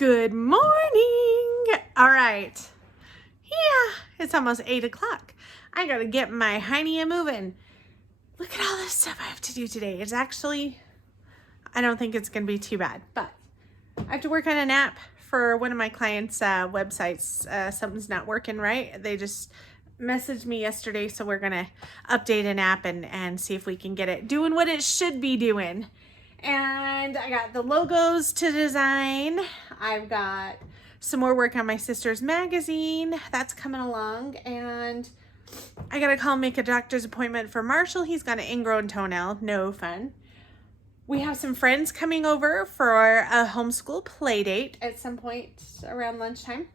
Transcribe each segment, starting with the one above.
Good morning. All right. Yeah, it's almost 8 o'clock. I gotta get my hiney moving. Look at all this stuff I have to do today. It's actually, I don't think it's gonna be too bad, but I have to work on an app for one of my clients' websites. Something's not working right. They just messaged me yesterday, so we're gonna update an app and see if we can get it doing what it should be doing. And I got the logos to design. I've got some more work on my sister's magazine. That's coming along. And I gotta call and make a doctor's appointment for Marshall. He's got an ingrown toenail. No fun. We have some friends coming over for a homeschool play date at some point around lunchtime.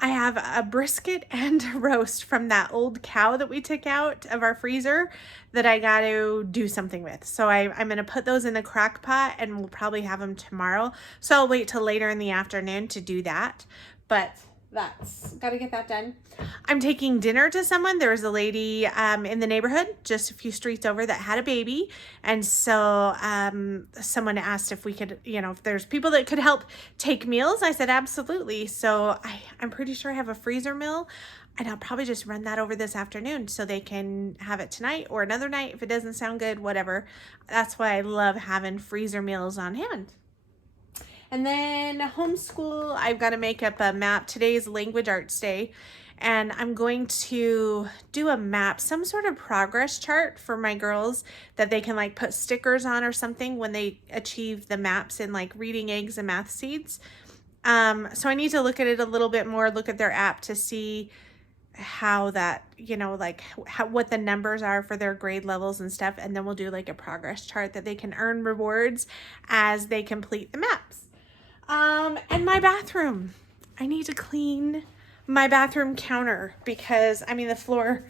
I have a brisket and a roast from that old cow that we took out of our freezer that I got to do something with. So I'm going to put those in the crock pot and we'll probably have them tomorrow. So I'll wait till later in the afternoon to do that. But that's got to get that done. I'm taking dinner to someone. There was a lady in the neighborhood just a few streets over that had a baby. And so someone asked if we could, if there's people that could help take meals. I said, absolutely. So I'm pretty sure I have a freezer meal and I'll probably just run that over this afternoon so they can have it tonight or another night. If it doesn't sound good, whatever. That's why I love having freezer meals on hand. And then homeschool, I've got to make up a map. Today's language arts day. And I'm going to do a map, some sort of progress chart for my girls that they can like put stickers on or something when they achieve the maps in like reading eggs and math seeds. So I need to look at it a little bit more, look at their app to see how that, what the numbers are for their grade levels and stuff. And then we'll do like a progress chart that they can earn rewards as they complete the maps. And my bathroom. I need to clean my bathroom counter because, the floor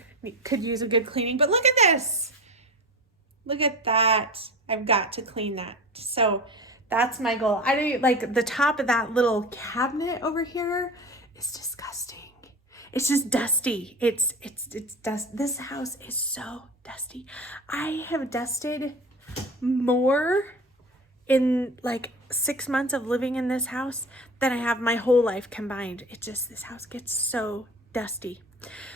could use a good cleaning. But look at this. Look at that. I've got to clean that. So that's my goal. I don't like the top of that little cabinet over here is disgusting. It's just dusty. It's dust. This house is so dusty. I have dusted more in like 6 months of living in this house than I have my whole life combined. This house gets so dusty.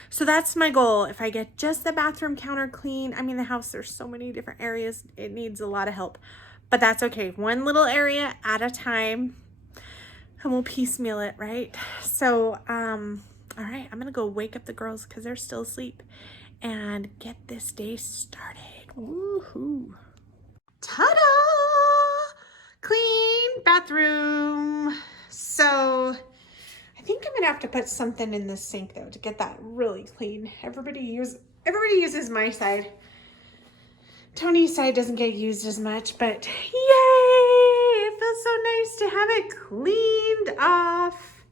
So that's my goal. If I get just the bathroom counter clean, the house, there's so many different areas. It needs a lot of help, but that's okay. One little area at a time and we'll piecemeal it, right? So, all right, I'm gonna go wake up the girls because they're still asleep and get this day started. Woohoo. Ta-da! Clean bathroom. So I think I'm gonna have to put something in the sink though to get that really clean. Everybody uses my side. Tony's side doesn't get used as much, but yay! It feels so nice to have it cleaned off.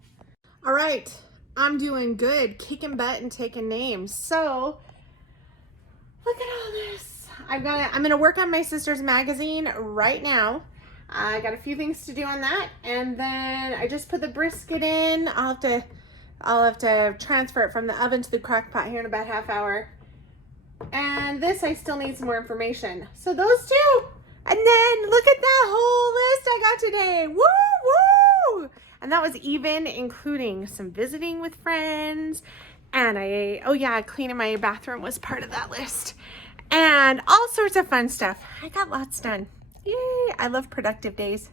All right, I'm doing good, kicking butt and taking names. So look at all this. I'm gonna work on my sister's magazine right now. I got a few things to do on that, and then I just put the brisket in. I'll have to transfer it from the oven to the crock pot here in about half hour. And this, I still need some more information. So those two, and then look at that whole list I got today. Woo woo! And that was even including some visiting with friends, and cleaning my bathroom was part of that list, and all sorts of fun stuff. I got lots done. Yay, I love productive days.